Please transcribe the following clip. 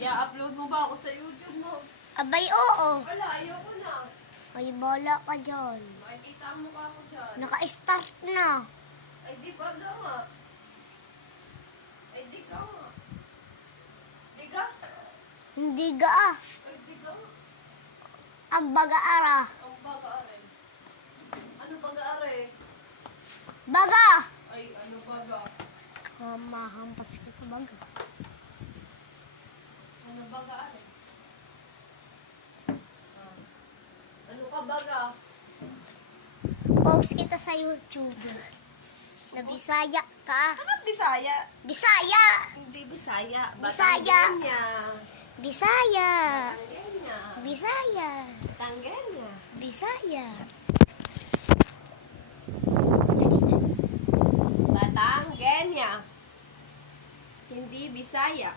I-upload mo ba ako sa YouTube mo? Abay, oo. Wala, ayoko na. Ay, bala ka dyan. Makikita ang mukha ko dyan. Naka-start na. Ay, di ba nga? Ay, di ka nga. Di ka? Hindi ga ah. Ay, di ka nga. Ang baga-ara. Ang baga-are. Ano baga-are? Baga! Ay, ano baga? Mahampas kita baga. Ano baga-are? Ano ka baga? Post kita sa YouTube. Na Bisaya ka. Anong Bisaya? Bisaya! Hindi Bisaya. Bisaya. Batanggenya. Bisaya! Batanggenya. Bisaya! Batanggenya. Bisaya! Batanggenya. Hindi Bisaya.